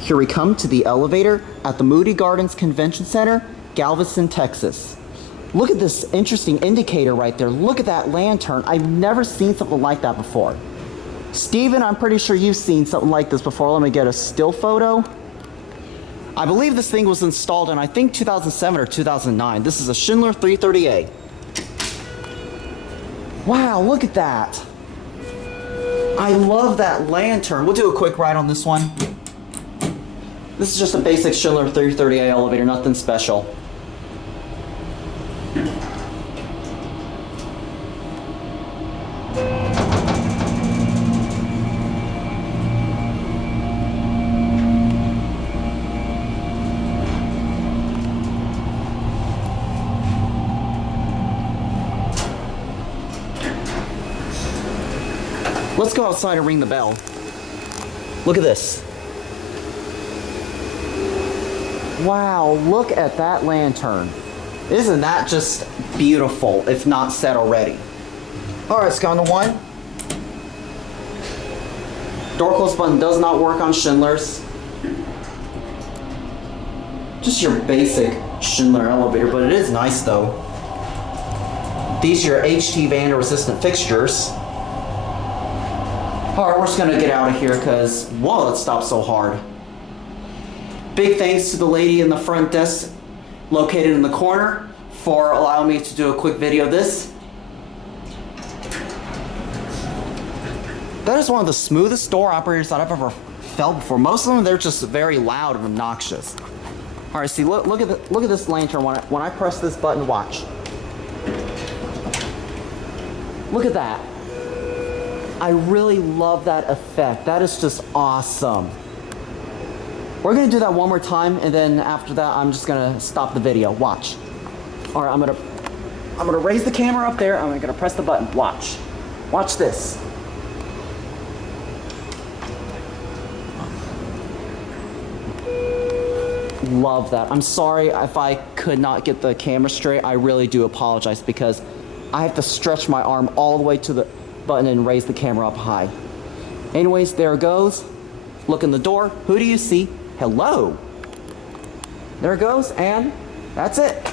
Here we come to the elevator at the Moody Gardens Convention Center, Galveston, Texas. Look at this interesting indicator right there. Look at that lantern. I've never seen something like that before. Steven, I'm pretty sure you've seen something like this before. Let me get a still photo. I believe this thing was installed in, I think, 2007 or 2009. This is a Schindler 330A. Wow, look at that. I love that lantern. We'll do a quick ride on this one. This is just a basic Schindler 330A elevator, nothing special. Let's go outside and ring the bell. Look at this. Wow, look at that lantern. Isn't that just beautiful, if not said already? Alright, let's go on to one. Door close button does not work on Schindlers. Just your basic Schindler elevator, but it is nice though. These are your HT vandal resistant fixtures. Alright, we're just gonna get out of here because, whoa, it stopped so hard. Big thanks to the lady in the front desk located in the corner for allowing me to do a quick video of this. That is one of the smoothest door operators that I've ever felt before. Most of them, they're just very loud and obnoxious. Alright, see, look at this lantern. When I press this button, watch. Look at that. I really love that effect. That is just awesome. We're gonna do that one more time, and then after that, I'm just gonna stop the video. Watch. All right, I'm gonna raise the camera up there. I'm gonna press the button. Watch. Watch this. Love that. I'm sorry if I could not get the camera straight. I really do apologize because I have to stretch my arm all the way to the button and raise the camera up high. Anyways, there it goes. Look in the door. Who do you see? Hello. There it goes, and that's it.